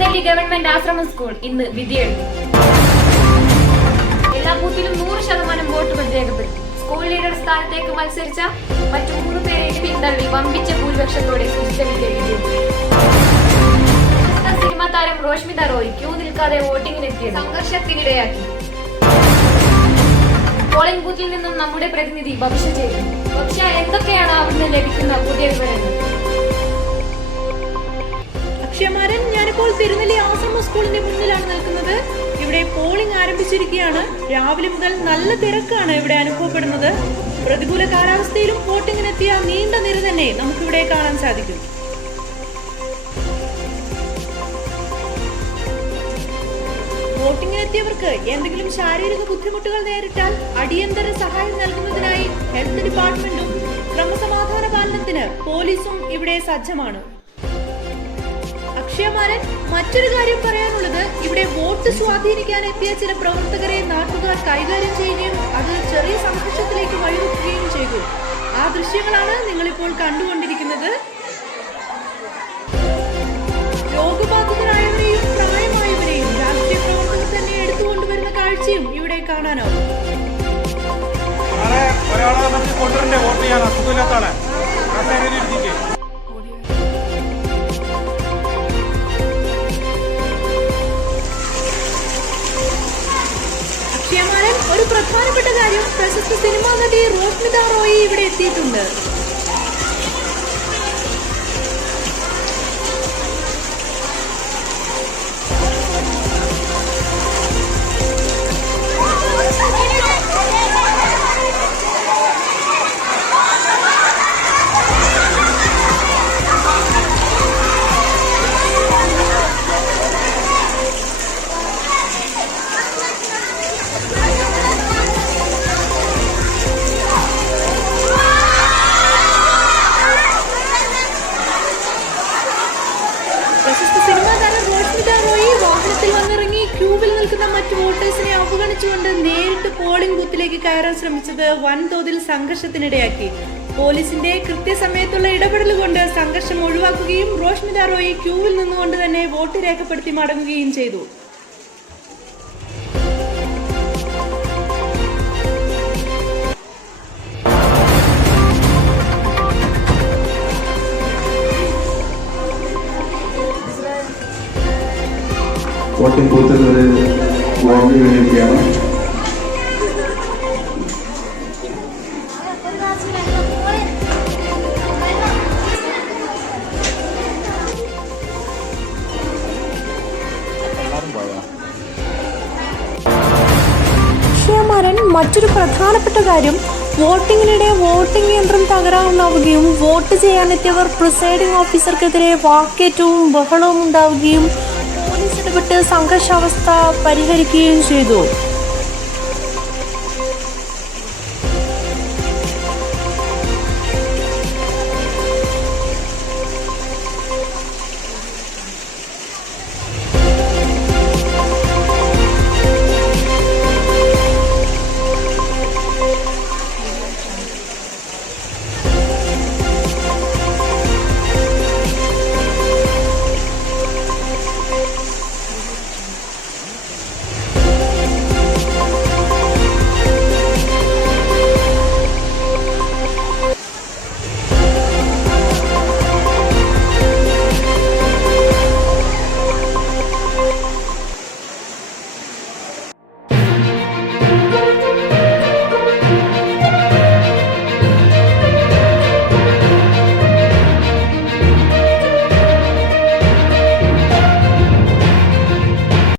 Thirunelli government ആശ്രമ school ഇന്ന് വിധിയെഴുതി. എല്ലാ ബൂത്തിലും 100% വോട്ടുകൾ രേഖപ്പെടുത്തി. സ്കൂൾ ലീഡർ സ്ഥാനത്തേക്ക് മത്സരിച്ച മറ്റു 3 പേരെ പിന്തള്ളി വമ്പിച്ച ഭൂരിപക്ഷത്തോടെ സുജിത വിജയിച്ചു. സിനിമാ താരം റോഷ്മിത റോയ് ക്യൂ നിൽക്കാതെ വോട്ടിംഗിനെത്തിയത് സംഘർഷത്തിനിടയാക്കി. പോളിംഗ് ബൂത്തിൽ നിന്നും നമ്മുടെ പ്രതിനിധി ഭവിഷ്യ ചെയ്തു. ഭവിഷ്യ, എന്തൊക്കെയാണ് അവിടുന്ന് ലഭിക്കുന്ന പുതിയ വിവരങ്ങൾ? അക്ഷയമാരൻ, ഞാനിപ്പോൾ തിരുനെല്ലി ആശ്രമ സ്കൂളിന്റെ മുന്നിലാണ് നിൽക്കുന്നത്. ഇവിടെ പോളിംഗ് ആരംഭിച്ചിരിക്കുകയാണ്. രാവിലെ മുതൽ നല്ല തിരക്കാണ് ഇവിടെ അനുഭവപ്പെടുന്നത്. പ്രതികൂല കാലാവസ്ഥയിലും വോട്ടിങ്ങിനെത്തിയ നീണ്ട നിര തന്നെ നമുക്കിവിടെ കാണാൻ സാധിക്കും. വോട്ടിങ്ങിനെത്തിയവർക്ക് എന്തെങ്കിലും ശാരീരിക ബുദ്ധിമുട്ടുകൾ നേരിട്ടാൽ അടിയന്തര സഹായം നൽകുന്നതിനായി ഹെൽത്ത് ഡിപ്പാർട്ട്മെന്റും ക്രമസമാധാന പാലനത്തിന് പോലീസും ഇവിടെ സജ്ജമാണ്. അക്ഷയമാരൻ, മറ്റൊരു കാര്യം പറയാനുള്ളത്, ഇവിടെ വോട്ട് സ്വാധീനിക്കാൻ എത്തിയ ചില പ്രവർത്തകരെ നാട്ടുകാർ കൈകാര്യം ചെയ്യുകയും അത് ചെറിയ സംഘർഷത്തിലേക്ക് വഴിവെക്കുകയും ചെയ്തു. ആ ദൃശ്യങ്ങളാണ് നിങ്ങളിപ്പോൾ കണ്ടുകൊണ്ടിരിക്കുന്നത്. രോഗബാധിതരായവരെയും പ്രായമായവരെയും രാഷ്ട്രീയ പ്രവർത്തകർ തന്നെ എടുത്തുകൊണ്ടുവരുന്ന കാഴ്ചയും ഇവിടെ കാണാനാവും. അക്ഷയമാരൻ, ഒരു പ്രധാനപ്പെട്ട കാര്യം, പ്രശസ്ത സിനിമാ നടി റോഷ്മിത റോയ് ഇവിടെ എത്തിയിട്ടുണ്ട്. ക്യൂവിൽ നിൽക്കുന്ന മറ്റു വോട്ടേഴ്സിനെ അവഗണിച്ചുകൊണ്ട് നേരിട്ട് പോളിംഗ് ബൂത്തിലേക്ക് കയറാൻ ശ്രമിച്ചത് വൻതോതിൽ സംഘർഷത്തിനിടയാക്കി. പോലീസിന്റെ കൃത്യസമയത്തുള്ള ഇടപെടൽ കൊണ്ട് സംഘർഷം ഒഴിവാക്കുകയും റോഷ്മിത റോയ് ക്യൂവിൽ നിന്നുകൊണ്ട് തന്നെ വോട്ട് രേഖപ്പെടുത്തി മടങ്ങുകയും ചെയ്തു. വോട്ടിംഗ് ബൂത്തിൽ ഒരു ബോംബ് വീണിരിക്കുകയാണ്. അക്ഷയമാരൻ, മറ്റൊരു പ്രധാനപ്പെട്ട കാര്യം, വോട്ടിങ്ങിനിടെ വോട്ടിംഗ് യന്ത്രം തകരാറുണ്ടാവുകയും വോട്ട് ചെയ്യാനെത്തിയവർ പ്രിസൈഡിംഗ് ഓഫീസർക്കെതിരെ വാക്കേറ്റവും ബഹളവും ഉണ്ടാവുകയും പോലീസ് ഇടപെട്ട് സംഘർഷാവസ്ഥ പരിഹരിക്കുകയും ചെയ്തു.